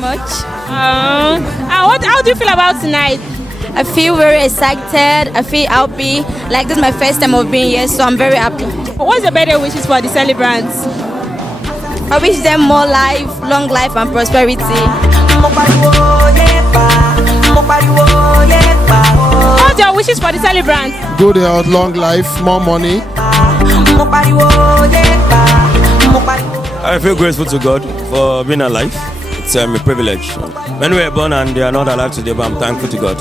Much. How do you feel about tonight? I feel very excited. I feel happy. Like this is my first time of being here, so I'm very happy. What's your birthday wishes for the celebrants? I wish them more life, long life and prosperity. What's your wishes for the celebrants? Good health, long life, more money. I feel grateful to God for being alive. It's a privilege. When we were born and they are not alive today, but I'm thankful to God.